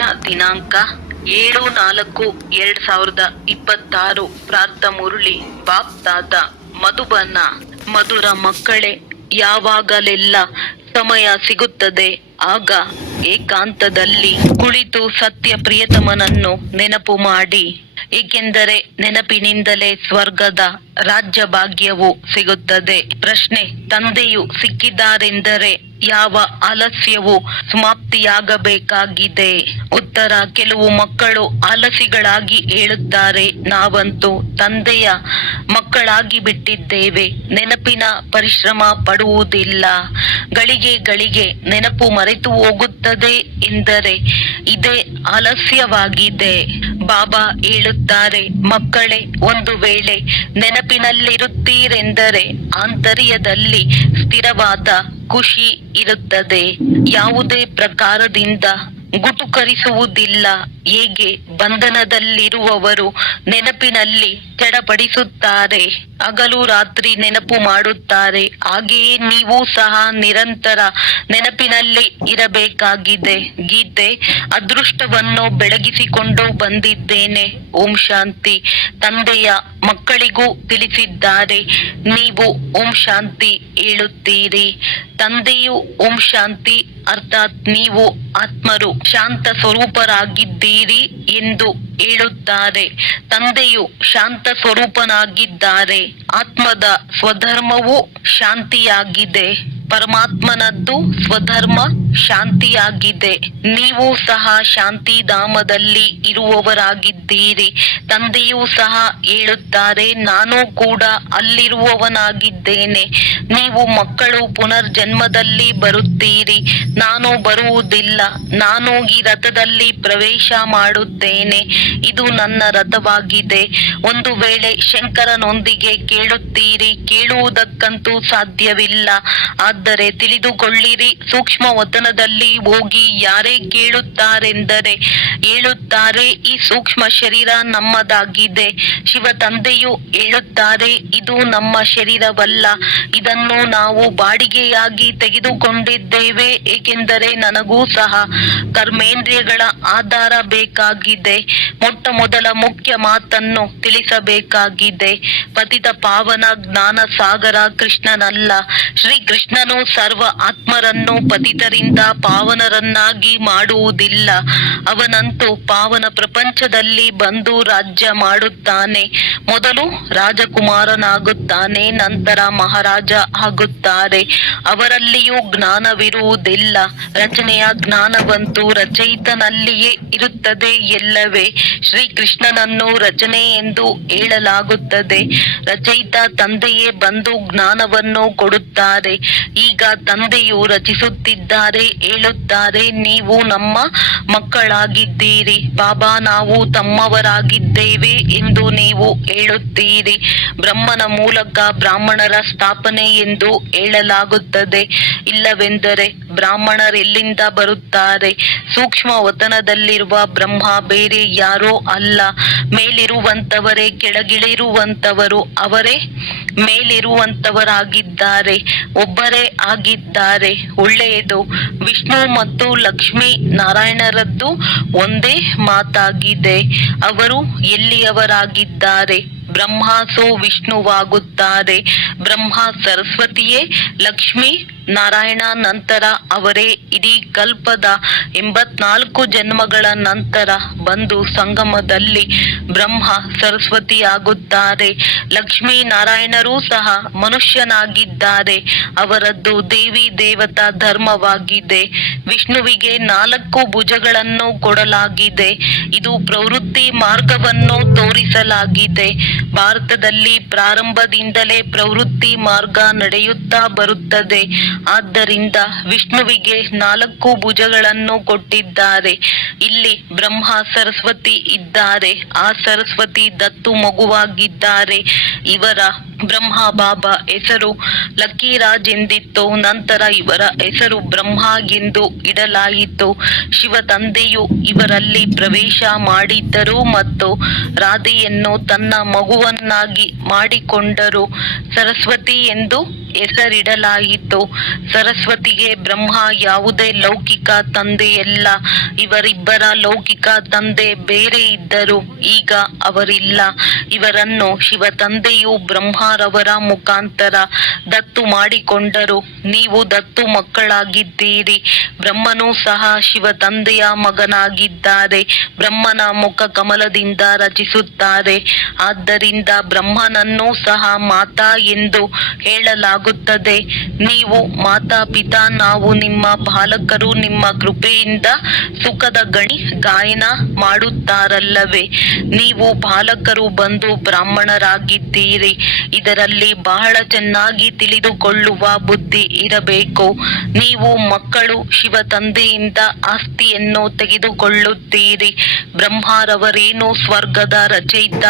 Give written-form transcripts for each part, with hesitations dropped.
ಇಂದಿನ ದಿನಾಂಕ 7/4/2026. ಪ್ರಾರ್ಥ ಮುರಳಿ ಬಾಪ್ ದಾದಾ ಮಧುಬನ. ಮಧುರ ಮಕ್ಕಳೇ, ಯಾವಾಗಲೆಲ್ಲ ಸಮಯ ಸಿಗುತ್ತದೆ ಆಗ ಏಕಾಂತದಲ್ಲಿ ಕುಳಿತು ಸತ್ಯ ಪ್ರಿಯತಮನನ್ನು ನೆನಪು ಮಾಡಿ, ಏಕೆಂದರೆ ನೆನಪಿನಿಂದಲೇ ಸ್ವರ್ಗದ ರಾಜ್ಯ ಭಾಗ್ಯವು ಸಿಗುತ್ತದೆ. ಪ್ರಶ್ನೆ: ತಂದೆಯು ಸಿಕ್ಕಿದ್ದಾರೆಂದರೆ ಯಾವ ಆಲಸ್ಯವು ಸಮಾಪ್ತಿಯಾಗಬೇಕಾಗಿದೆ? ಉತ್ತರ: ಕೆಲವು ಮಕ್ಕಳು ಆಲಸಿಗಳಾಗಿ ಹೇಳುತ್ತಾರೆ, ನಾವಂತೂ ತಂದೆಯ ಮಕ್ಕಳಾಗಿ ಬಿಟ್ಟಿದ್ದೇವೆ, ನೆನಪಿನ ಪರಿಶ್ರಮ ಪಡುವುದಿಲ್ಲ, ಗಳಿಗೆ ಗಳಿಗೆ ನೆನಪು ಮರೆತು ಹೋಗುತ್ತದೆ ಎಂದರೆ ಇದೇ ಆಲಸ್ಯವಾಗಿದೆ. ಬಾಬಾ ಹೇಳುತ್ತಾರೆ, ಮಕ್ಕಳೇ, ಒಂದು ವೇಳೆ ನೆನಪಿನಲ್ಲಿರುತ್ತೀರೆಂದರೆ ಆಂತರ್ಯದಲ್ಲಿ ಸ್ಥಿರವಾದ ಖುಷಿ ಇರುತ್ತದೆ. ಯಾವುದೇ ಪ್ರಕಾರದಿಂದ ಗುಟುಕರಿಸುವುದಿಲ್ಲ. ಹೇಗೆ ಬಂಧನದಲ್ಲಿರುವವರು ನೆನಪಿನಲ್ಲಿ ಚಡಪಡಿಸುತ್ತಾರೆ, ಹಗಲು ರಾತ್ರಿ ನೆನಪು ಮಾಡುತ್ತಾರೆ, ಹಾಗೆಯೇ ನೀವು ಸಹ ನಿರಂತರ ನೆನಪಿನಲ್ಲಿ ಇರಬೇಕಾಗಿದೆ. ಗೀತೆ: ಅದೃಷ್ಟವನ್ನು ಬೆಳಗಿಸಿಕೊಂಡು ಬಂದಿದ್ದೇನೆ. ಓಂ ಶಾಂತಿ. ತಂದೆಯ ಮಕ್ಕಳಿಗೂ ತಿಳಿಸಿದ್ದಾರೆ, ನೀವು ಓಂ ಶಾಂತಿ ಹೇಳುತ್ತೀರಿ. ತಂದೆಯು ಓಂ ಶಾಂತಿ ಅರ್ಥಾತ್ ನೀವು ಆತ್ಮರು ಶಾಂತ ಸ್ವರೂಪರಾಗಿದ್ದೀರಿ ಎಂದು ಹೇಳುತ್ತಾರೆ. ತಂದೆಯು ಶಾಂತ ಸ್ವರೂಪನಾಗಿದ್ದಾರೆ. ಆತ್ಮದ ಸ್ವಧರ್ಮವು ಶಾಂತಿಯಾಗಿದೆ, ಪರಮಾತ್ಮನದ್ದು ಸ್ವಧರ್ಮ ಶಾಂತಿಯಾಗಿದೆ. ನೀವು ಸಹ ಶಾಂತಿಧಾಮದಲ್ಲಿ ಇರುವವರಾಗಿದ್ದೀರಿ. ತಂದೆಯೂ ಸಹ ಹೇಳುತ್ತಾರೆ, ನಾನು ಕೂಡ ಅಲ್ಲಿರುವವನಾಗಿದ್ದೇನೆ. ನೀವು ಮಕ್ಕಳು ಪುನರ್ಜನ್ಮದಲ್ಲಿ ಬರುತ್ತೀರಿ, ನಾನು ಬರುವುದಿಲ್ಲ. ನಾನು ಈ ರಥದಲ್ಲಿ ಪ್ರವೇಶ ಮಾಡುತ್ತೇನೆ, ಇದು ನನ್ನ ರಥವಾಗಿದೆ. ಒಂದು ವೇಳೆ ಶಂಕರನೊಂದಿಗೆ ಕೇಳುತ್ತೀರಿ, ಕೇಳುವುದಕ್ಕಂತೂ ಸಾಧ್ಯವಿಲ್ಲ. ಆದರೆ ತಿಳಿದುಕೊಳ್ಳಿರಿ, ಸೂಕ್ಷ್ಮ ವತನದಲ್ಲಿ ಹೋಗಿ ಯಾರೇ ಕೇಳುತ್ತಾರೆಂದರೆ ಹೇಳುತ್ತಾರೆ, ಈ ಸೂಕ್ಷ್ಮ ಶರೀರ ನಮ್ಮದಾಗಿದೆ. ಶಿವ ತಂದೆಯು ಹೇಳುತ್ತಾರೆ, ಇದು ನಮ್ಮ ಶರೀರವಲ್ಲ, ಇದನ್ನು ನಾವು ಬಾಡಿಗೆಯಾಗಿ ತೆಗೆದುಕೊಂಡಿದ್ದೇವೆ, ಏಕೆಂದರೆ ನನಗೂ ಸಹ ಕರ್ಮೇಂದ್ರಿಯಗಳ ಆಧಾರ ಬೇಕಾಗಿದೆ. ಮೊಟ್ಟ ಮೊದಲ ಮುಖ್ಯ ಮಾತನ್ನು ತಿಳಿಸಬೇಕಾಗಿದೆ. ಪತಿತ ಪಾವನ ಜ್ಞಾನ ಸಾಗರ ಕೃಷ್ಣನಲ್ಲ. ಶ್ರೀ ಕೃಷ್ಣನು ಸರ್ವ ಆತ್ಮರನ್ನು ಪತಿತರಿಂದ ಪಾವನರನ್ನಾಗಿ ಮಾಡುವುದಿಲ್ಲ. ಅವನಂತೂ ಪಾವನ ಪ್ರಪಂಚದಲ್ಲಿ ಬಂದು ರಾಜ್ಯ ಮಾಡುತ್ತಾನೆ. ಮೊದಲು ರಾಜಕುಮಾರನಾಗುತ್ತಾನೆ, ನಂತರ ಮಹಾರಾಜ ಆಗುತ್ತಾರೆ. ಅವರಲ್ಲಿಯೂ ಜ್ಞಾನವಿರುವುದಿಲ್ಲ. ರಚನೆಯ ಜ್ಞಾನವಂತೂ ರಚಯಿತನಲ್ಲಿಯೇ ಇರುತ್ತದೆ ಎಲ್ಲವೇ. ಶ್ರೀ ಕೃಷ್ಣನನ್ನು ರಚನೆ ಎಂದು ಹೇಳಲಾಗುತ್ತದೆ. ರಚಯಿತ ತಂದೆಯೇ ಬಂದು ಜ್ಞಾನವನ್ನು ಕೊಡುತ್ತಾರೆ. ಈಗ ತಂದೆಯು ರಚಿಸುತ್ತಿದ್ದಾರೆ, ಹೇಳುತ್ತಾರೆ, ನೀವು ನಮ್ಮ ಮಕ್ಕಳಾಗಿದ್ದೀರಿ. ಬಾಬಾ, ನಾವು ತಮ್ಮವರಾಗಿದ್ದೇವೆ ಎಂದು ನೀವು ಹೇಳುತ್ತೀರಿ. ಬ್ರಹ್ಮನ ಮೂಲಕ ಬ್ರಾಹ್ಮಣರ ಸ್ಥಾಪನೆ ಎಂದು ಹೇಳಲಾಗುತ್ತದೆ. ಇಲ್ಲವೆಂದರೆ ಬ್ರಾಹ್ಮಣರೆಲ್ಲಿಂದ ಬರುತ್ತಾರೆ? ಸೂಕ್ಷ್ಮ ವತನದಲ್ಲಿರುವ ಬ್ರಹ್ಮ ಬೇರೆ ಯಾರೋ ಅಲ್ಲ. ಮೇಲಿರುವಂತವರೇ ಕೆಳಗಿಳಿರುವಂತವರು, ಅವರೇ ಮೇಲಿರುವಂತವರಾಗಿದ್ದಾರೆ, ಒಬ್ಬರೇ ಆಗಿದ್ದಾರೆ. ಒಳ್ಳೆಯದು. ವಿಷ್ಣು ಮತ್ತು ಲಕ್ಷ್ಮೀ ನಾರಾಯಣರದ್ದು ಒಂದೇ ಮಾತಾಗಿದೆ. ಅವರು ಎಲ್ಲಿಯವರಾಗಿದ್ದಾರೆ? ಬ್ರಹ್ಮ ಸೋ ವಿಷ್ಣುವಾಗುತ್ತಾರೆ. ಬ್ರಹ್ಮ ಸರಸ್ವತಿಯೇ ಲಕ್ಷ್ಮೀ ನಾರಾಯಣ ನಂತರ ಅವರೇ. ಇಡೀ ಕಲ್ಪದ 84 ಜನ್ಮಗಳ ನಂತರ ಬಂದು ಸಂಗಮದಲ್ಲಿ ಬ್ರಹ್ಮ ಸರಸ್ವತಿ ಆಗುತ್ತಾರೆ. ಲಕ್ಷ್ಮೀ ನಾರಾಯಣರೂ ಸಹ ಮನುಷ್ಯನಾಗಿದ್ದಾರೆ. ಅವರದ್ದು ದೇವಿ ದೇವತಾ ಧರ್ಮವಾಗಿದೆ. ವಿಷ್ಣುವಿಗೆ 4 ಭುಜಗಳನ್ನು ಕೊಡಲಾಗಿದೆ. ಇದು ಪ್ರವೃತ್ತಿ ಮಾರ್ಗವನ್ನು ತೋರಿಸಲಾಗಿದೆ. ಭಾರತದಲ್ಲಿ ಪ್ರಾರಂಭದಿಂದಲೇ ಪ್ರವೃತ್ತಿ ಮಾರ್ಗ ನಡೆಯುತ್ತಾ ಬರುತ್ತದೆ. ಆದ್ದರಿಂದ ವಿಷ್ಣುವಿಗೆ 4 ಭುಜಗಳನ್ನು ಕೊಟ್ಟಿದ್ದಾರೆ. ಇಲ್ಲಿ ಬ್ರಹ್ಮ ಸರಸ್ವತಿ ಇದ್ದಾರೆ. ಆ ಸರಸ್ವತಿ ದತ್ತು ಮಗುವಾಗಿದ್ದಾರೆ. ಇವರ ಬ್ರಹ್ಮ ಬಾಬಾ ಹೆಸರು ಲಕ್ಕಿರಾಜ್ ಎಂದಿತ್ತು. ನಂತರ ಇವರ ಹೆಸರು ಬ್ರಹ್ಮ ಎಂದು ಇಡಲಾಯಿತು. ಶಿವ ತಂದೆಯು ಇವರಲ್ಲಿ ಪ್ರವೇಶ ಮಾಡಿದ್ದರು ಮತ್ತು ರಾಧೆಯನ್ನು ತನ್ನ ಮಗುವನ್ನಾಗಿ ಮಾಡಿಕೊಂಡರು. ಸರಸ್ವತಿ ಎಂದು ಹೆಸರಿಡಲಾಯಿತು. ಸರಸ್ವತಿಗೆ ಬ್ರಹ್ಮ ಯಾವುದೇ ಲೌಕಿಕ ತಂದೆಯಲ್ಲ. ಇವರಿಬ್ಬರ ಲೌಕಿಕ ತಂದೆ ಬೇರೆ ಇದ್ದರು, ಈಗ ಅವರಿಲ್ಲ. ಇವರನ್ನು ಶಿವ ತಂದೆಯು ಬ್ರಹ್ಮರವರ ಮುಖಾಂತರ ದತ್ತು ಮಾಡಿಕೊಂಡರು. ನೀವು ದತ್ತು ಮಕ್ಕಳಾಗಿದ್ದೀರಿ. ಬ್ರಹ್ಮನು ಸಹ ಶಿವ ತಂದೆಯ ಮಗನಾಗಿದ್ದಾರೆ. ಬ್ರಹ್ಮನ ಮುಖ ಕಮಲದಿಂದ ರಚಿಸುತ್ತಾರೆ. ಆದ್ದರಿಂದ ಬ್ರಹ್ಮನನ್ನು ಸಹ ಮಾತಾ ಎಂದು ಹೇಳಲಾಗುತ್ತದೆ. ನೀವು ಮಾತಾ ಪಿತಾ, ನಾವು ನಿಮ್ಮ ಬಾಲಕರು, ನಿಮ್ಮ ಕೃಪೆಯಿಂದ ಸುಖದ ಗಣಿ ಗಾಯನ ಮಾಡುತ್ತಾರಲ್ಲವೇ. ನೀವು ಬಾಲಕರು ಬಂದು ಬ್ರಾಹ್ಮಣರಾಗಿದ್ದೀರಿ. ಇದರಲ್ಲಿ ಬಹಳ ಚೆನ್ನಾಗಿ ತಿಳಿದುಕೊಳ್ಳುವ ಬುದ್ಧಿ ಇರಬೇಕು. ನೀವು ಮಕ್ಕಳು ಶಿವ ತಂದೆಯಿಂದ ಆಸ್ತಿಯನ್ನು ತೆಗೆದುಕೊಳ್ಳುತ್ತೀರಿ. ಬ್ರಹ್ಮರವರೇನು ಸ್ವರ್ಗದ ರಚಯಿತ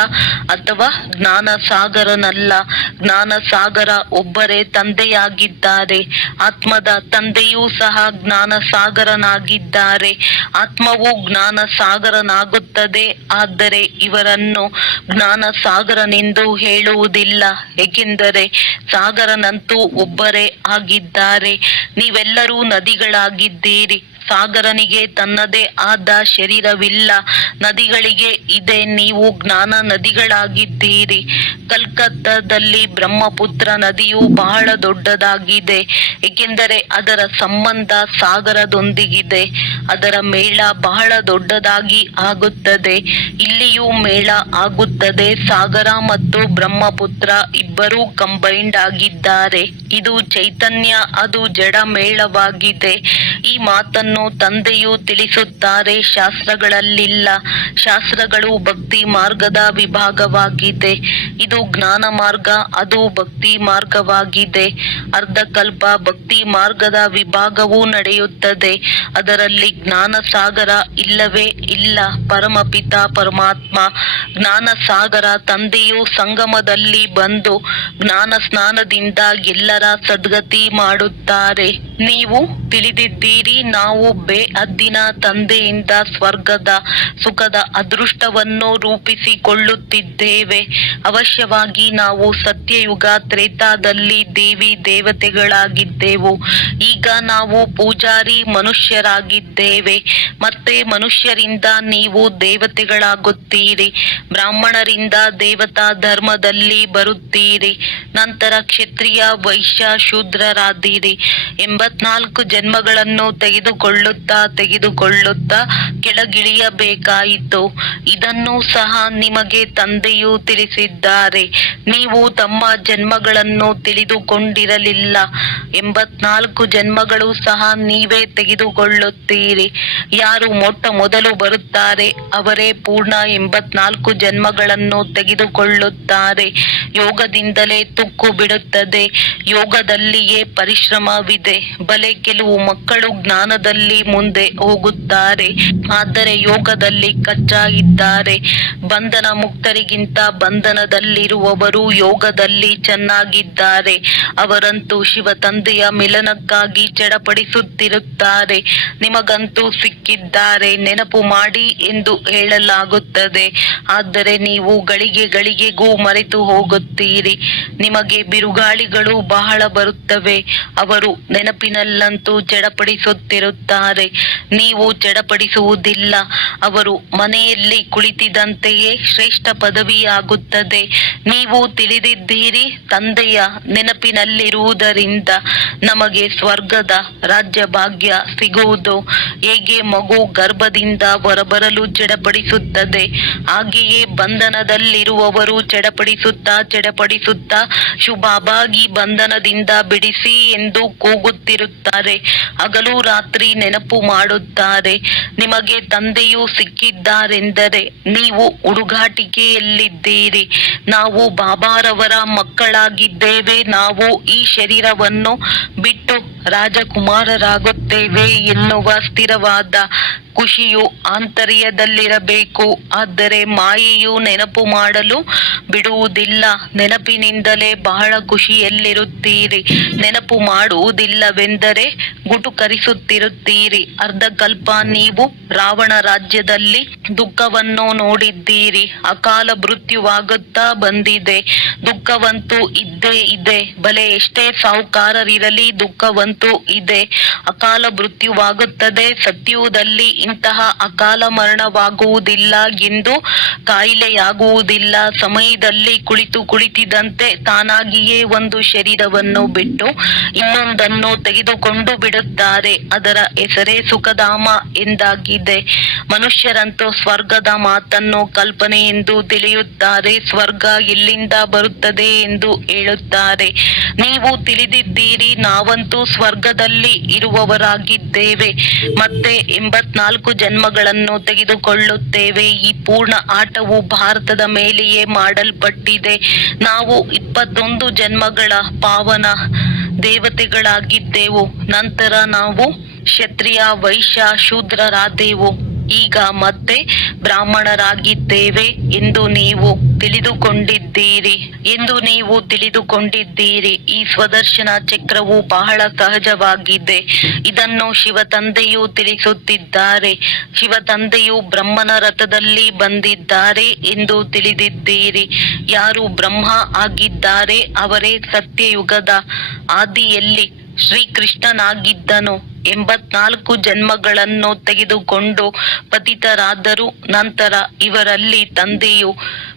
ಅಥವಾ ಜ್ಞಾನ ಸಾಗರನಲ್ಲ. ಜ್ಞಾನ ಸಾಗರ ಒಬ್ಬರೇ ತಂದೆಯಾಗಿದ್ದಾರೆ. ಆತ್ಮದ ತಂದೆಯೂ ಸಹ ಜ್ಞಾನ ಸಾಗರನಾಗಿದ್ದಾರೆ. ಆತ್ಮವು ಜ್ಞಾನ ಸಾಗರನಾಗುತ್ತದೆ. ಆದರೆ ಇವರನ್ನು ಜ್ಞಾನ ಸಾಗರನೆಂದು ಹೇಳುವುದಿಲ್ಲ, ಏಕೆಂದರೆ ಸಾಗರನಂತೂ ಒಬ್ಬರೇ ಆಗಿದ್ದಾರೆ. ನೀವೆಲ್ಲರೂ ನದಿಗಳಾಗಿದ್ದೀರಿ. ಸಾಗರನಿಗೆ ತನ್ನದೇ ಆದ ಶರೀರವಿಲ್ಲ, ನದಿಗಳಿಗೆ ಇದೆ. ನೀವು ಜ್ಞಾನ ನದಿಗಳಾಗಿದ್ದೀರಿ. ಕಲ್ಕತ್ತಾದಲ್ಲಿ ಬ್ರಹ್ಮಪುತ್ರ ನದಿಯು ಬಹಳ ದೊಡ್ಡದಾಗಿದೆ, ಏಕೆಂದರೆ ಅದರ ಸಂಬಂಧ ಸಾಗರದೊಂದಿಗಿದೆ. ಅದರ ಮೇಳ ಬಹಳ ದೊಡ್ಡದಾಗಿ ಆಗುತ್ತದೆ. ಇಲ್ಲಿಯೂ ಮೇಳ ಆಗುತ್ತದೆ. ಸಾಗರ ಮತ್ತು ಬ್ರಹ್ಮಪುತ್ರ ಇಬ್ಬರೂ ಕಂಬೈಂಡ್ ಆಗಿದ್ದಾರೆ. ಇದು ಚೈತನ್ಯ, ಅದು ಜಡ ಮೇಳವಾಗಿದೆ. ಈ ಮಾತನ್ನು ತಂದೆಯು ತಿಳಿಸುತ್ತಾರೆ, ಶಾಸ್ತ್ರಗಳಲ್ಲಿಲ್ಲ. ಶಾಸ್ತ್ರಗಳು ಭಕ್ತಿ ಮಾರ್ಗದ ವಿಭಾಗವಾಗಿದೆ. ಇದು ಜ್ಞಾನ ಮಾರ್ಗ, ಅದು ಭಕ್ತಿ ಮಾರ್ಗವಾಗಿದೆ. ಅರ್ಧಕಲ್ಪ ಭಕ್ತಿ ಮಾರ್ಗದ ವಿಭಾಗವೂ ನಡೆಯುತ್ತದೆ. ಅದರಲ್ಲಿ ಜ್ಞಾನ ಸಾಗರ ಇಲ್ಲವೇ ಇಲ್ಲ. ಪರಮಪಿತ ಪರಮಾತ್ಮ ಜ್ಞಾನ ಸಾಗರ ತಂದೆಯು ಸಂಗಮದಲ್ಲಿ ಬಂದು ಜ್ಞಾನ ಸ್ನಾನದಿಂದ ಎಲ್ಲರ ಸದ್ಗತಿ ಮಾಡುತ್ತಾರೆ. ನೀವು ತಿಳಿದಿದ್ದೀರಿ, ನಾವು ಬೇಅದ್ದಿನ ತಂದೆಯಿಂದ ಸ್ವರ್ಗದ ಸುಖದ ಅದೃಷ್ಟವನ್ನು ರೂಪಿಸಿಕೊಳ್ಳುತ್ತಿದ್ದೇವೆ. ಅವಶ್ಯವಾಗಿ ನಾವು ಸತ್ಯಯುಗ ತ್ರೇತಾದಲ್ಲಿ ದೇವಿ ದೇವತೆಗಳಾಗಿದ್ದೆವು. ಈಗ ನಾವು ಪೂಜಾರಿ ಮನುಷ್ಯರಾಗಿದ್ದೇವೆ. ಮತ್ತೆ ಮನುಷ್ಯರಿಂದ ನೀವು ದೇವತೆಗಳಾಗುತ್ತೀರಿ. ಬ್ರಾಹ್ಮಣರಿಂದ ದೇವತಾ ಧರ್ಮದಲ್ಲಿ ಬರುತ್ತೀರಿ. ನಂತರ ಕ್ಷತ್ರಿಯ, ವೈಶ್ಯ, ಶೂದ್ರರಾದಿರಿ. 84 ಜನ್ಮಗಳನ್ನು ತೆಗೆದುಕೊಳ್ಳುತ್ತಾ ಕೆಳಗಿಳಿಯಬೇಕಾಯಿತು. ಇದನ್ನು ಸಹ ನಿಮಗೆ ತಂದೆಯು ತಿಳಿಸಿದ್ದಾರೆ. ನೀವು ತಮ್ಮ ಜನ್ಮಗಳನ್ನು ತಿಳಿದುಕೊಂಡಿರಲಿಲ್ಲ. 84 ಜನ್ಮಗಳು ಸಹ ನೀವೇ ತೆಗೆದುಕೊಳ್ಳುತ್ತೀರಿ. ಯಾರು ಮೊಟ್ಟ ಮೊದಲು ಬರುತ್ತಾರೆ ಅವರೇ ಪೂರ್ಣ 84 ಜನ್ಮಗಳನ್ನು ತೆಗೆದುಕೊಳ್ಳುತ್ತಾರೆ. ಯೋಗದಿಂದಲೇ ತುಕ್ಕು ಬಿಡುತ್ತದೆ. ಯೋಗದಲ್ಲಿಯೇ ಪರಿಶ್ರಮವಿದೆ. ಬಲೆ ಕೆಲವು ಮಕ್ಕಳು ಜ್ಞಾನದಲ್ಲಿ ಮುಂದೆ ಹೋಗುತ್ತಾರೆ, ಆದರೆ ಯೋಗದಲ್ಲಿ ಕಚ್ಚಾ ಇದ್ದಾರೆ. ಬಂಧನ ಮುಕ್ತರಿಗಿಂತ ಬಂಧನದಲ್ಲಿರುವವರು ಯೋಗದಲ್ಲಿ ಚೆನ್ನಾಗಿದ್ದಾರೆ. ಅವರಂತೂ ಶಿವ ತಂದೆಯ ಮಿಲನಕ್ಕಾಗಿ ಚಡಪಡಿಸುತ್ತಿರುತ್ತಾರೆ. ನಿಮಗಂತೂ ಸಿಕ್ಕಿದ್ದಾರೆ, ನೆನಪು ಮಾಡಿ ಎಂದು ಹೇಳಲಾಗುತ್ತದೆ. ಆದರೆ ನೀವು ಗಳಿಗೆಗೂ ಮರೆತು ಹೋಗುತ್ತೀರಿ. ನಿಮಗೆ ಬಿರುಗಾಳಿಗಳು ಬಹಳ ಬರುತ್ತವೆ. ಅವರು ನೆನಪಿನಲ್ಲಂತೂ ಚಡಪಡಿಸುತ್ತಿರುತ್ತಾರೆ. ನೀವು ಚಡಪಡಿಸುವುದಿಲ್ಲ. ಅವರು ಮನೆಯಲ್ಲಿ ಕುಳಿತಿದ್ದಂತೆಯೇ ಶ್ರೇಷ್ಠ ಪದವಿಯಾಗುತ್ತದೆ. ನೀವು ತಿಳಿದಿದ್ದೀರಿ, ತಂದೆಯ ನೆನಪಿನಲ್ಲಿರುವುದರಿಂದ ನಮಗೆ ಸ್ವರ್ಗದ ರಾಜ್ಯ ಭಾಗ್ಯ ಸಿಗುವುದು. ಹೇಗೆ ಮಗು ಗರ್ಭದಿಂದ ಹೊರಬರಲು ಚಡಪಡಿಸುತ್ತದೆ, ಹಾಗೆಯೇ ಬಂಧನದಲ್ಲಿರುವವರು ಚಡಪಡಿಸುತ್ತಾ ಶುಭಾಭಾಗಿ ಬಂಧನದಿಂದ ಬಿಡಿಸಿ ಎಂದು ಕೂಗುತ್ತಿರುತ್ತಾರೆ. ಹಗಲು ರಾತ್ರಿ ನೆನಪು ಮಾಡುತ್ತಾರೆ. ನಿಮಗೆ ತಂದೆಯು ಸಿಕ್ಕಿದ್ದಾರೆಂದರೆ ನೀವು ಹುಡುಗಾಟಿಕೆಯಲ್ಲಿದ್ದೀರಿ. ನಾವು ಬಾಬಾರವರ ಮಕ್ಕಳಾಗಿದ್ದೇವೆ. ನಾವು ಈ ಶರೀರವನ್ನು ಬಿಟ್ಟು ರಾಜಕುಮಾರರಾಗುತ್ತೇವೆ ಎನ್ನುವ ಸ್ಥಿರವಾದ ಖುಷಿಯು ಆಂತರ್ಯದಲ್ಲಿರಬೇಕು. ಆದರೆ ಮಾಯೆಯು ನೆನಪು ಮಾಡಲು ಬಿಡುವುದಿಲ್ಲ. ನೆನಪಿನಿಂದಲೇ ಬಹಳ ಖುಷಿಯಲ್ಲಿರುತ್ತೀರಿ. ನೆನಪು ಮಾಡುವುದಿಲ್ಲವೆಂದರೆ ಗುಟುಕರಿಸುತ್ತಿರುತ್ತೀರಿ. ಅರ್ಧಕಲ್ಪ ನೀವು ರಾವಣ ರಾಜ್ಯದಲ್ಲಿ ದುಃಖವನ್ನು ನೋಡಿದ್ದೀರಿ. ಅಕಾಲ ಮೃತ್ಯುವಾಗುತ್ತಾ ಬಂದಿದೆ. ದುಃಖವಂತೂ ಇದ್ದೇ ಇದೆ. ಬಲೆ ಎಷ್ಟೇ ಸಾಹುಕಾರರಿರಲಿ ದುಃಖವಂತೂ ಇದೆ. ಅಕಾಲ ಮೃತ್ಯುವಾಗುತ್ತದೆ. ಸತ್ಯುದಲ್ಲಿ ಇಂತಹ ಅಕಾಲ ಮರಣವಾಗುವುದಿಲ್ಲ ಎಂದು ಕಾಯಿಲೆಯಾಗುವುದಿಲ್ಲ. ಸಮಯದಲ್ಲಿ ಕುಳಿತಿದ್ದಂತೆ ತಾನಾಗಿಯೇ ಒಂದು ಶರೀರವನ್ನು ಬಿಟ್ಟು ಇನ್ನೊಂದನ್ನು ತೆಗೆದುಕೊಂಡು ಬಿಡುತ್ತಾರೆ. ಅದರ ಹೆಸರೇ ಸುಖಧಾಮ ಎಂದಾಗಿದೆ. ಮನುಷ್ಯರಂತೂ ಸ್ವರ್ಗದ ಮಾತನ್ನು ಕಲ್ಪನೆ ಎಂದು ತಿಳಿಯುತ್ತಾರೆ. ಸ್ವರ್ಗ ಎಲ್ಲಿಂದ ಬರುತ್ತದೆ ಎಂದು ಹೇಳುತ್ತಾರೆ. ನೀವು ತಿಳಿದಿದ್ದೀರಿ, ನಾವಂತೂ ಸ್ವರ್ಗದಲ್ಲಿ ಇರುವವರಾಗಿದ್ದೇವೆ. ಮತ್ತೆ 84 ಜನ್ಮಗಳನ್ನು ತೆಗೆದುಕೊಳ್ಳುತ್ತೇವೆ. ಈ ಪೂರ್ಣ ಆಟವು ಭಾರತದ ಮೇಲೆಯೇ ಮಾಡಲ್ಪಟ್ಟಿದೆ. ನಾವು 21 ಜನ್ಮಗಳ ಪಾವನ ದೇವತೆಗಳಾಗಿದ್ದೆವು. ನಂತರ ನಾವು ಕ್ಷತ್ರಿಯ, ವೈಶ್ಯ, ಶೂದ್ರರಾದೆವು. ಈಗ ಮತ್ತೆ ಬ್ರಾಹ್ಮಣರಾಗಿದ್ದೇವೆ ಎಂದು ನೀವು ತಿಳಿದುಕೊಂಡಿದ್ದೀರಿ. ಈ ಸ್ವದರ್ಶನ ಚಕ್ರವು ಬಹಳ ಸಹಜವಾಗಿದೆ. ಇದನ್ನು ಶಿವತಂದೆಯು ತಿಳಿಸುತ್ತಿದ್ದಾರೆ. ಶಿವತಂದೆಯು ಬ್ರಹ್ಮನ ರಥದಲ್ಲಿ ಬಂದಿದ್ದಾರೆ ಎಂದು ತಿಳಿದಿದ್ದೀರಿ. ಯಾರು ಬ್ರಹ್ಮ ಆಗಿದ್ದಾರೆ ಅವರೇ ಸತ್ಯಯುಗದ ಆದಿಯಲ್ಲಿ ಶ್ರೀಕೃಷ್ಣನಾಗಿದ್ದನು. 84 ಜನ್ಮಗಳನ್ನು ತೆಗೆದುಕೊಂಡು ಪತಿತರಾದರು. ನಂತರ ಇವರಲ್ಲಿ ತಂದೆಯು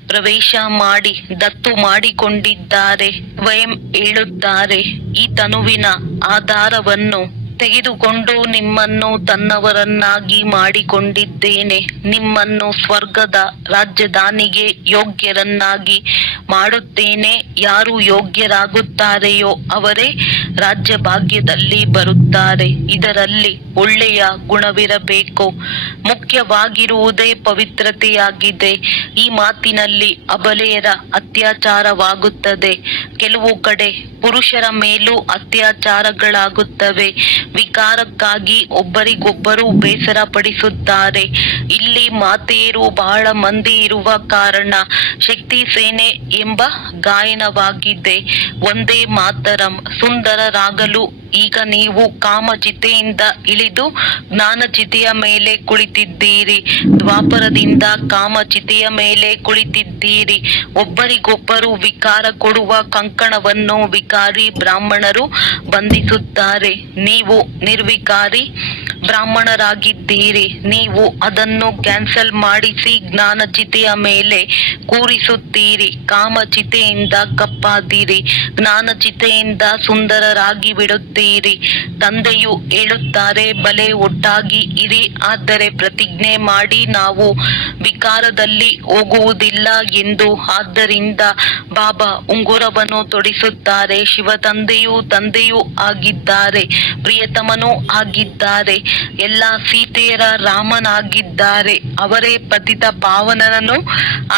ಪ್ರವೇಶ ಮಾಡಿ ದತ್ತು ಮಾಡಿಕೊಂಡಿದ್ದಾರೆ. ಸ್ವಯಂ ಹೇಳುತ್ತಾರೆ, ಈ ತನುವಿನ ಆಧಾರವನ್ನು ತೆಗೆದುಕೊಂಡು ನಿಮ್ಮನ್ನು ತನ್ನವರನ್ನಾಗಿ ಮಾಡಿಕೊಂಡಿದ್ದೇನೆ. ನಿಮ್ಮನ್ನು ಸ್ವರ್ಗದ ರಾಜಧಾನಿಗೆ ಯೋಗ್ಯರನ್ನಾಗಿ ಮಾಡುತ್ತೇನೆ. ಯಾರು ಯೋಗ್ಯರಾಗುತ್ತಾರೆಯೋ ಅವರೇ ರಾಜ್ಯ ಭಾಗ್ಯದಲ್ಲಿ ಬರುತ್ತಾರೆ. ಇದರಲ್ಲಿ ಒಳ್ಳೆಯ ಗುಣವಿರಬೇಕು. ಮುಖ್ಯವಾಗಿರುವುದೇ ಪವಿತ್ರತೆಯಾಗಿದೆ. ಈ ಮಾತಿನಲ್ಲಿ ಅಬಲೆಯರ ಅತ್ಯಾಚಾರವಾಗುತ್ತದೆ. ಕೆಲವು ಕಡೆ ಪುರುಷರ ಮೇಲೂ ಅತ್ಯಾಚಾರಗಳಾಗುತ್ತವೆ. ವಿಕಾರಕ್ಕಾಗಿ ಒಬ್ಬರಿಗೊಬ್ಬರು ಬೇಸರ ಪಡಿಸುತ್ತಾರೆ. ಇಲ್ಲಿ ಮಾತೆಯರು ಬಹಳ ಮಂದಿ ಇರುವ ಕಾರಣ ಶಕ್ತಿ ಸೇನೆ ಎಂಬ ಗಾಯನವಾಗಿದೆ. ಒಂದೇ ಮಾತರಂ. ಸುಂದರರಾಗಲು ಈಗ ನೀವು ಕಾಮಚಿತೆಯಿಂದ ಇಳಿದು ಜ್ಞಾನಚಿತೆಯ ಮೇಲೆ ಕುಳಿತಿದ್ದೀರಿ. ದ್ವಾಪರದಿಂದ ಕಾಮಚಿತೆಯ ಮೇಲೆ ಕುಳಿತಿದ್ದೀರಿ. ಒಬ್ಬರಿಗೊಬ್ಬರು ವಿಕಾರ ಕೊಡುವ ಕಂಕಣವನ್ನು ವಿಕಾರಿ ಬ್ರಾಹ್ಮಣರು ಬಂಧಿಸುತ್ತಾರೆ. ನೀವು ನಿರ್ವಿಕಾರಿ ಬ್ರಾಹ್ಮಣರಾಗಿದ್ದೀರಿ. ನೀವು ಅದನ್ನು ಕ್ಯಾನ್ಸಲ್ ಮಾಡಿಸಿ ಜ್ಞಾನಚಿತೆಯ ಮೇಲೆ ಕೂರಿಸುತ್ತೀರಿ. ಕಾಮಚಿತೆಯಿಂದ ಕಪ್ಪಾದಿರಿ. ಜ್ಞಾನಚಿತೆಯಿಂದ ಸುಂದರರಾಗಿ ಬಿಡುತ್ತೀರಿ. ತಂದೆಯು ಹೇಳುತ್ತಾರೆ, ಬಲೆ ಒಟ್ಟಾಗಿ ಇರಿ. ಆದರೆ ಪ್ರತಿಜ್ಞೆ ಮಾಡಿ, ನಾವು ವಿಕಾರದಲ್ಲಿ ಹೋಗುವುದಿಲ್ಲ ಎಂದು. ಆದ್ದರಿಂದ ಬಾಬಾ ಉಂಗುರವನ್ನು ತೊಡಿಸುತ್ತಾರೆ. ಶಿವತಂದೆಯು ತಂದೆಯೂ ಆಗಿದ್ದಾರೆ, ಪ್ರಿಯತಮನೂ ಆಗಿದ್ದಾರೆ, ಎಲ್ಲ ಸೀತೆಯರ ರಾಮನಾಗಿದ್ದಾರೆ. ಅವರೇ ಪತಿತ ಪಾವನನೂ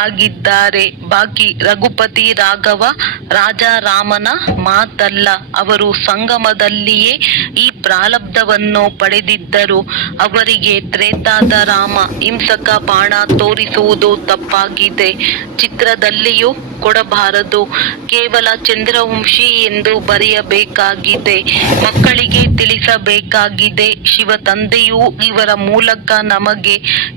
ಆಗಿದ್ದಾರೆ. ಬಾಕಿ ರಘುಪತಿ ರಾಘವ ರಾಜಾರಾಮನ ಮಾತಲ್ಲ. ಅವರು ಸಂಗಮದಲ್ಲಿಯೇ ಈ ಪ್ರಾರಬ್ಧವನ್ನು ಪಡೆದಿದ್ದರು. ಅವರಿಗೆ ತ್ರೇತಾದ ರಾಮ ಹಿಂಸಕ ಬಾಣ ತೋರಿಸುವುದು ತಪ್ಪಾಗಿದೆ. ಚಿತ್ರದಲ್ಲಿಯೂ ಕೊಡಬಾರದು. ಕೇವಲ ಚಂದ್ರವಂಶಿ ಎಂದು ಬರೆಯಬೇಕಾಗಿದೆ. ಮಕ್ಕಳಿಗೆ ತಿಳಿಸಬೇಕಾಗಿದೆ. ಶಿವ ತಂದೆಯು ಇವರ ಮೂಲಕ ನಮಗೆ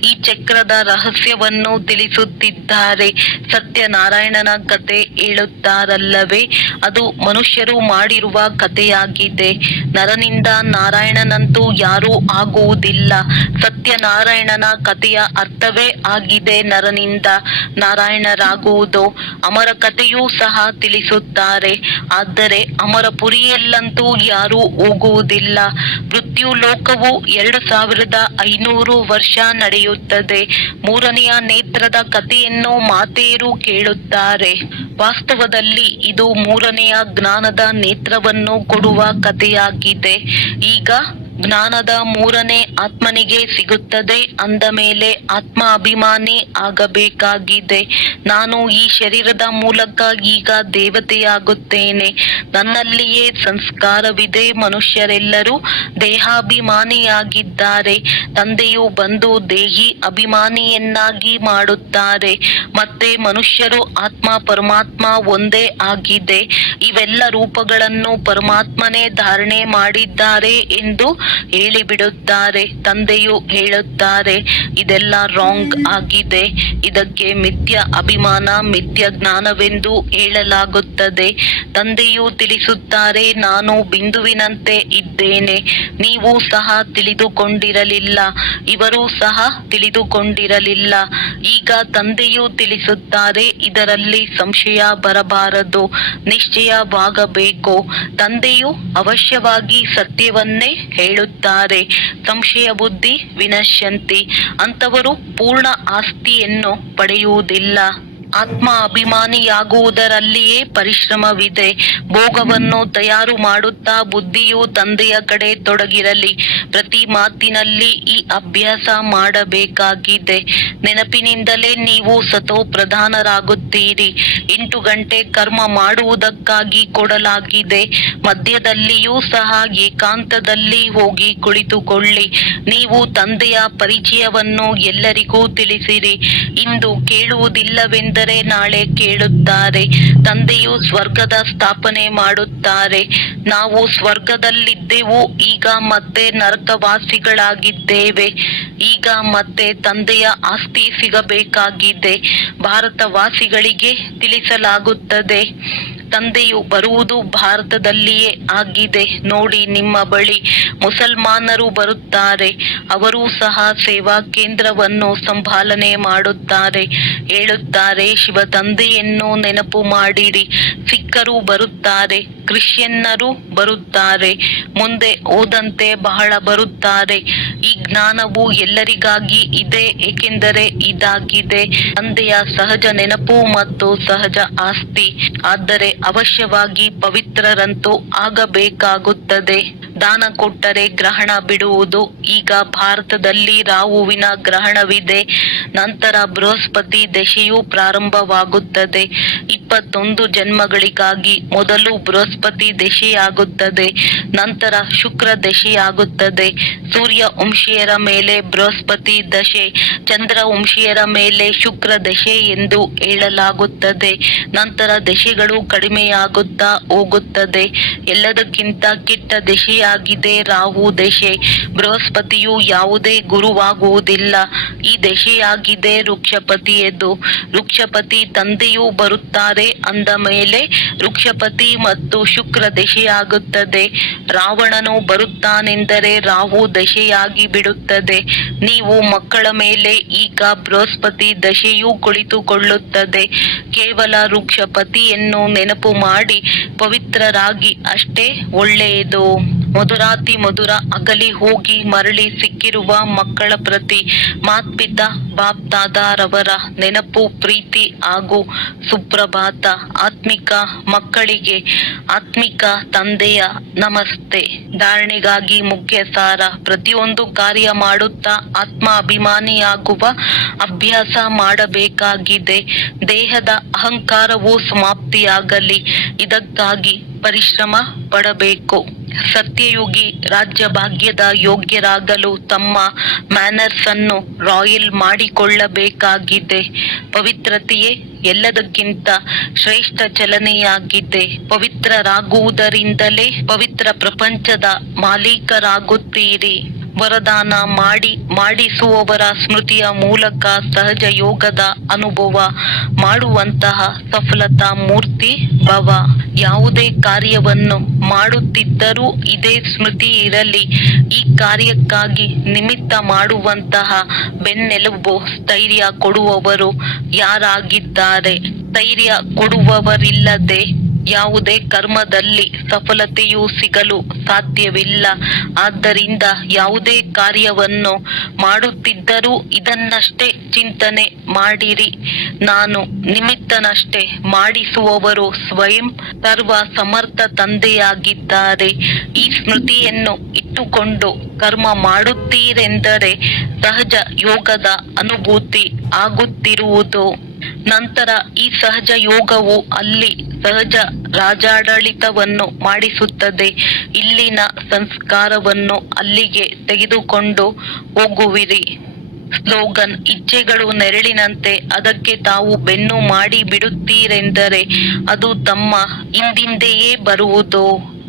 ಈ ಚಕ್ರದ ರಹಸ್ಯವನ್ನು ತಿಳಿಸುತ್ತಿದ್ದಾರೆ. ಸತ್ಯನಾರಾಯಣನ ಕತೆ ಹೇಳುತ್ತಾರಲ್ಲವೇ, ಅದು ಮನುಷ್ಯರು ಮಾಡಿರುವ ಕಥೆಯಾಗಿದೆ. ನರನಿಂದ ನಾರಾಯಣನಂತೂ ಯಾರೂ ಆಗುವುದಿಲ್ಲ. ಸತ್ಯನಾರಾಯಣನ ಕಥೆಯ ಅರ್ಥವೇ ಆಗಿದೆ ನರನಿಂದ ನಾರಾಯಣರಾಗುವುದು. ಅಮರ ಕಥೆಯೂ ಸಹ ತಿಳಿಸುತ್ತಾರೆ. ಆದರೆ ಅಮರಪುರಿಯಲ್ಲಂತೂ ಯಾರೂ ಹೋಗುವುದಿಲ್ಲ. ಮೃತ್ಯು ಲೋಕವು 2500 ವರ್ಷ ನಡೆಯುತ್ತದೆ. ಮೂರನೆಯ ನೇತ್ರದ ಕಥೆಯನ್ನು ಮಾತೆಯರು ಕೇಳುತ್ತಾರೆ. ವಾಸ್ತವದಲ್ಲಿ ಇದು ಮೂರನೆಯ ಜ್ಞಾನದ ನೇತ್ರವನ್ನು ಕೊಡುವ ಕಥೆಯಾಗಿದೆ. ಈಗ ಜ್ಞಾನದ ಮೂರನೇ ಆತ್ಮನಿಗೆ ಸಿಗುತ್ತದೆ ಅಂದ ಮೇಲೆ ಆತ್ಮ ಅಭಿಮಾನಿ ಆಗಬೇಕಾಗಿದೆ. ನಾನು ಈ ಶರೀರದ ಮೂಲಕ ಈಗ ದೇವತೆಯಾಗುತ್ತೇನೆ. ನನ್ನಲ್ಲಿಯೇ ಸಂಸ್ಕಾರವಿದೆ. ಮನುಷ್ಯರೆಲ್ಲರೂ ದೇಹಾಭಿಮಾನಿಯಾಗಿದ್ದಾರೆ. ತಂದೆಯು ಬಂದು ದೇಹಿ ಅಭಿಮಾನಿಯನ್ನಾಗಿ ಮಾಡುತ್ತಾರೆ. ಮತ್ತೆ ಮನುಷ್ಯರು ಆತ್ಮ ಪರಮಾತ್ಮ ಒಂದೇ ಆಗಿದೆ. ಇವೆಲ್ಲ ರೂಪಗಳನ್ನು ಪರಮಾತ್ಮನೇ ಧಾರಣೆ ಮಾಡಿದ್ದಾರೆ ಎಂದು ಹೇಳಿಬಿಡುತ್ತಾರೆ. ತಂದೆಯು ಹೇಳುತ್ತಾರೆ, ಇದೆಲ್ಲ ರಾಂಗ್ ಆಗಿದೆ. ಇದಕ್ಕೆ ಮಿಥ್ಯ ಅಭಿಮಾನ, ಮಿಥ್ಯ ಜ್ಞಾನವೆಂದು ಹೇಳಲಾಗುತ್ತದೆ. ತಂದೆಯು ತಿಳಿಸುತ್ತಾರೆ, ನಾನು ಬಿಂದುವಿನಂತೆ ಇದ್ದೇನೆ. ನೀವು ಸಹ ತಿಳಿದುಕೊಂಡಿರಲಿಲ್ಲ, ಇವರು ಸಹ ತಿಳಿದುಕೊಂಡಿರಲಿಲ್ಲ. ಈಗ ತಂದೆಯು ತಿಳಿಸುತ್ತಾರೆ, ಇದರಲ್ಲಿ ಸಂಶಯ ಬರಬಾರದು, ನಿಶ್ಚಯವಾಗಬೇಕು. ತಂದೆಯು ಅವಶ್ಯವಾಗಿ ಸತ್ಯವನ್ನೇ ಹೇಳುತ್ತಾರೆ. ಸಂಶಯ ಬುದ್ಧಿ ವಿನಶ್ಯಂತಿ. ಅಂಥವರು ಪೂರ್ಣ ಆಸ್ತಿಯನ್ನು ಪಡೆಯುವುದಿಲ್ಲ. ಆತ್ಮ ಅಭಿಮಾನಿಯಾಗುವುದರಲ್ಲಿಯೇ ಪರಿಶ್ರಮವಿದೆ. ಭೋಗವನ್ನು ತಯಾರು ಮಾಡುತ್ತಾ ಬುದ್ಧಿಯು ತಂದೆಯ ಕಡೆ ತೊಡಗಿರಲಿ. ಪ್ರತಿ ಮಾತಿನಲ್ಲಿ ಈ ಅಭ್ಯಾಸ ಮಾಡಬೇಕಾಗಿದೆ. ನೆನಪಿನಿಂದಲೇ ನೀವು ಸತೋ ಪ್ರಧಾನರಾಗುತ್ತೀರಿ. 8 ಗಂಟೆ ಕರ್ಮ ಮಾಡುವುದಕ್ಕಾಗಿ ಕೊಡಲಾಗಿದೆ. ಮಧ್ಯದಲ್ಲಿಯೂ ಸಹ ಏಕಾಂತದಲ್ಲಿ ಹೋಗಿ ಕುಳಿತುಕೊಳ್ಳಿ. ನೀವು ತಂದೆಯ ಪರಿಚಯವನ್ನು ಎಲ್ಲರಿಗೂ ತಿಳಿಸಿರಿ. ಇಂದು ಕೇಳುವುದಿಲ್ಲವೆಂದು ನಾಳೆ ಕೇಳುತ್ತಾರೆ. ತಂದೆಯು ಸ್ವರ್ಗದ ಸ್ಥಾಪನೆ ಮಾಡುತ್ತಾರೆ. ನಾವು ಸ್ವರ್ಗದಲ್ಲಿದ್ದೆವು, ಈಗ ಮತ್ತೆ ನರಕವಾಸಿಗಳಾಗಿದ್ದೇವೆ. ಈಗ ಮತ್ತೆ ತಂದೆಯ ಆಸ್ತಿ ಸಿಗಬೇಕಾಗಿದೆ. ಭಾರತವಾಸಿಗಳಿಗೆ ತಿಳಿಸಲಾಗುತ್ತದೆ, ತಂದೆಯು ಬರುವುದು ಭಾರತದಲ್ಲಿಯೇ ಆಗಿದೆ. ನೋಡಿ, ನಿಮ್ಮ ಬಳಿ ಮುಸಲ್ಮಾನರು ಬರುತ್ತಾರೆ. ಅವರೂ ಸಹ ಸೇವಾ ಕೇಂದ್ರವನ್ನು ಸಂಭಾಲನೆ ಮಾಡುತ್ತಾರೆ. ಹೇಳುತ್ತಾರೆ, ಶಿವ ತಂದೆಯನ್ನು ನೆನಪು ಮಾಡಿರಿ. ಸಿಖ್ಖರು ಬರುತ್ತಾರೆ, ಕ್ರಿಶ್ಚಿಯನ್ನರು ಬರುತ್ತಾರೆ, ಮುಂದೆ ಹೋದಂತೆ ಬಹಳ ಬರುತ್ತಾರೆ. ಈ ಜ್ಞಾನವು ಎಲ್ಲರಿಗಾಗಿ ಇದೆ, ಏಕೆಂದರೆ ಇದಾಗಿದೆ ತಂದೆಯ ಸಹಜ ನೆನಪು ಮತ್ತು ಸಹಜ ಆಸ್ತಿ. ಆದರೆ ಅವಶ್ಯವಾಗಿ ಪವಿತ್ರರಂತೂ ಆಗಬೇಕಾಗುತ್ತದೆ. ದಾನ ಕೊಟ್ಟರೆ ಗ್ರಹಣ ಬಿಡುವುದು. ಈಗ ಭಾರತದಲ್ಲಿ ರಾಹುವಿನ ಗ್ರಹಣವಿದೆ. ನಂತರ ಬೃಹಸ್ಪತಿ ದಶೆಯು ಪ್ರಾರಂಭವಾಗುತ್ತದೆ. 21 ಜನ್ಮಗಳಿಗಾಗಿ ಮೊದಲು ಬೃಹಸ್ಪತಿ ದಶೆಯಾಗುತ್ತದೆ, ನಂತರ ಶುಕ್ರ ದಶೆಯಾಗುತ್ತದೆ. ಸೂರ್ಯ ವಂಶೀಯರ ಮೇಲೆ ಬೃಹಸ್ಪತಿ ದಶೆ, ಚಂದ್ರ ವಂಶೀಯರ ಮೇಲೆ ಶುಕ್ರ ದಶೆ ಎಂದು ಹೇಳಲಾಗುತ್ತದೆ. ನಂತರ ದಶೆಗಳು ಕಡಿಮೆಯಾಗುತ್ತಾ ಹೋಗುತ್ತದೆ. ಎಲ್ಲದಕ್ಕಿಂತ ಕೆಟ್ಟ ದಶೆಯಾಗಿದೆ ರಾಹು ದಶೆ. ಬೃಹಸ್ಪತಿಯು ಯಾವುದೇ ಗುರುವಾಗುವುದಿಲ್ಲ. ಈ ದಶೆಯಾಗಿದೆ ವೃಕ್ಷಪತಿಯದು. ವೃಕ್ಷಪತಿ ತಂದೆಯೂ ಬರುತ್ತಾರೆ ಅಂದ ಮೇಲೆ ವೃಕ್ಷಪತಿ ಮತ್ತು ಶುಕ್ರ ದಶೆಯಾಗುತ್ತದೆ. ರಾವಣನು ಬರುತ್ತಾನೆಂದರೆ ರಾಹು ದಶೆಯಾಗಿ ಬಿಡುತ್ತದೆ. ನೀವು ಮಕ್ಕಳ ಮೇಲೆ ಈಗ ಬೃಹಸ್ಪತಿ ದಶೆಯೂ ಕುಳಿತುಕೊಳ್ಳುತ್ತದೆ. ಕೇವಲ ವೃಕ್ಷಪತಿಯನ್ನು ನೆನಪು ಮಾಡಿ ಪವಿತ್ರರಾಗಿ ಅಷ್ಟೇ ಒಳ್ಳೆಯದು. ಮಧುರಾತಿ ಮಧುರ ಅಗಲಿ ಹೋಗಿ ಮರಳಿ ಸಿಕ್ಕಿರುವ ಮಕ್ಕಳ ಪ್ರತಿ ಮಾತ್ಪಿತಾ ಬಾಪ್ ದಾದಾರವರ ನೆನಪು, ಪ್ರೀತಿ ಹಾಗೂ ಸುಪ್ರಭಾತ. ಆತ್ಮಿಕ ಮಕ್ಕಳಿಗೆ ಆತ್ಮಿಕ ತಂದೆಯ ನಮಸ್ತೆ. ಧಾರಣೆಗಾಗಿ ಮುಖ್ಯ ಸಾರ. ಪ್ರತಿಯೊಂದು ಕಾರ್ಯ ಮಾಡುತ್ತಾ ಆತ್ಮ ಅಭಿಮಾನಿಯಾಗುವ ಅಭ್ಯಾಸ ಮಾಡಬೇಕಾಗಿದೆ. ದೇಹದ ಅಹಂಕಾರವು ಸಮಾಪ್ತಿಯಾಗಲಿ. ಇದಕ್ಕಾಗಿ ಪರಿಶ್ರಮ ಪಡಬೇಕು. ಸತ್ಯಯುಗಿ ರಾಜ್ಯ ಭಾಗ್ಯದ ಯೋಗ್ಯರಾಗಲು ತಮ್ಮ ಮ್ಯಾನರ್ಸ್ ಅನ್ನು ರಾಯಲ್ ಮಾಡಿಕೊಳ್ಳಬೇಕಾಗಿದೆ. ಪವಿತ್ರತೆಯೇ ಎಲ್ಲದಕ್ಕಿಂತ ಶ್ರೇಷ್ಠ ಚಲನೆಯಾಗಿದೆ. ಪವಿತ್ರರಾಗುವುದರಿಂದಲೇ ಪವಿತ್ರ ಪ್ರಪಂಚದ ಮಾಲೀಕರಾಗುತ್ತೀರಿ. ವರದಾನ ಮಾಡಿಸುವವರ ಸ್ಮೃತಿಯ ಮೂಲಕ ಸಹಜ ಯೋಗದ ಅನುಭವ ಮಾಡುವಂತಹ ಸಫಲತಾ ಮೂರ್ತಿ ಭವ. ಯಾವುದೇ ಕಾರ್ಯವನ್ನು ಮಾಡುತ್ತಿದ್ದರೂ ಇದೇ ಸ್ಮೃತಿ ಇರಲಿ. ಈ ಕಾರ್ಯಕ್ಕಾಗಿ ನಿಮಿತ್ತ ಮಾಡುವಂತಹ ಬೆನ್ನೆಲುಬು, ಸ್ಥೈರ್ಯ ಕೊಡುವವರು ಯಾರಾಗಿದ್ದಾರೆ? ಸ್ಥೈರ್ಯ ಕೊಡುವವರಿಲ್ಲದೆ ಯಾವುದೇ ಕರ್ಮದಲ್ಲಿ ಸಫಲತೆಯು ಸಿಗಲು ಸಾಧ್ಯವಿಲ್ಲ. ಆದ್ದರಿಂದ ಯಾವುದೇ ಕಾರ್ಯವನ್ನು ಮಾಡುತ್ತಿದ್ದರೂ ಇದನ್ನಷ್ಟೇ ಚಿಂತನೆ ಮಾಡಿರಿ, ನಾನು ನಿಮಿತ್ತನಷ್ಟೇ, ಮಾಡಿಸುವವರು ಸ್ವಯಂ ಸರ್ವ ಸಮರ್ಥ ತಂದೆಯಾಗಿದ್ದಾರೆ. ಈ ಸ್ಮೃತಿಯನ್ನು ಇಟ್ಟುಕೊಂಡು ಕರ್ಮ ಮಾಡುತ್ತೀರೆಂದರೆ ಸಹಜ ಯೋಗದ ಅನುಭೂತಿ ಆಗುತ್ತಿರುವುದು. ನಂತರ ಈ ಸಹಜ ಯೋಗವು ಅಲ್ಲಿ ಸಹಜ ರಾಜಾಡಳಿತವನ್ನು ಮಾಡಿಸುತ್ತದೆ. ಇಲ್ಲಿನ ಸಂಸ್ಕಾರವನ್ನು ಅಲ್ಲಿಗೆ ತೆಗೆದುಕೊಂಡು ಹೋಗುವಿರಿ. ಸ್ಲೋಗನ್: ಇಚ್ಛೆಗಳು ನೆರಳಿನಂತೆ, ಅದಕ್ಕೆ ತಾವು ಬೆನ್ನು ಮಾಡಿ ಬಿಡುತ್ತೀರೆಂದರೆ ಅದು ತಮ್ಮ ಹಿಂದಿಂದೆಯೇ ಬರುವುದು.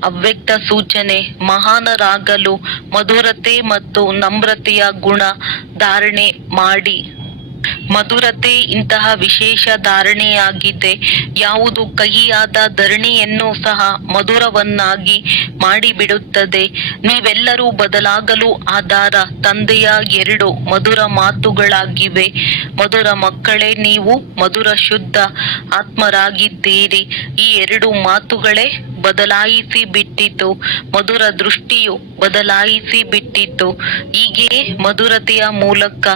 ಅವ್ಯಕ್ತ ಸೂಚನೆ: ಮಹಾನರಾಗಲು ಮಧುರತೆ ಮತ್ತು ನಮ್ರತೆಯ ಗುಣ ಧಾರಣೆ ಮಾಡಿ. ಮಧುರತೆ ಇಂತಹ ವಿಶೇಷ ಧಾರಣೆಯಾಗಿದೆ. ಯಾವುದು ಕಹಿಯಾದ ಧರಣಿಯನ್ನು ಸಹ ಮಧುರವನ್ನಾಗಿ ಮಾಡಿಬಿಡುತ್ತದೆ. ನೀವೆಲ್ಲರೂ ಬದಲಾಗಲು ಆಧಾರ ತಂದೆಯ 2 ಮಧುರ ಮಾತುಗಳಾಗಿವೆ. ಮಧುರ ಮಕ್ಕಳೇ ನೀವು, ಮಧುರ ಶುದ್ಧ ಆತ್ಮರಾಗಿದ್ದೀರಿ. ಈ 2 ಮಾತುಗಳೇ ಬದಲಾಯಿಸಿ ಬಿಟ್ಟಿತು. ಮಧುರ ದೃಷ್ಟಿಯು ಬದಲಾಯಿಸಿ ಬಿಟ್ಟಿತು. ಹೀಗೆಯೇ ಮಧುರತೆಯ ಮೂಲಕ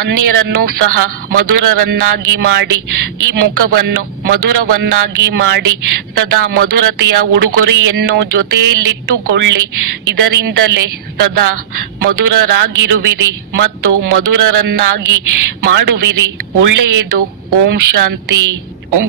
ಅನ್ಯರನ್ನು ಸಹ ಮಧುರರನ್ನಾಗಿ ಮಾಡಿ, ಈ ಮುಖವನ್ನು ಮಧುರವನ್ನಾಗಿ ಮಾಡಿ, ಸದಾ ಮಧುರತೆಯ ಉಡುಗೊರೆಯನ್ನು ಜೊತೆಯಲ್ಲಿಟ್ಟುಕೊಳ್ಳಿ. ಇದರಿಂದಲೇ ಸದಾ ಮಧುರರಾಗಿರುವಿರಿ ಮತ್ತು ಮಧುರರನ್ನಾಗಿ ಮಾಡುವಿರಿ. ಒಳ್ಳೆಯದು. ಓಂ ಶಾಂತಿ. ಓಂ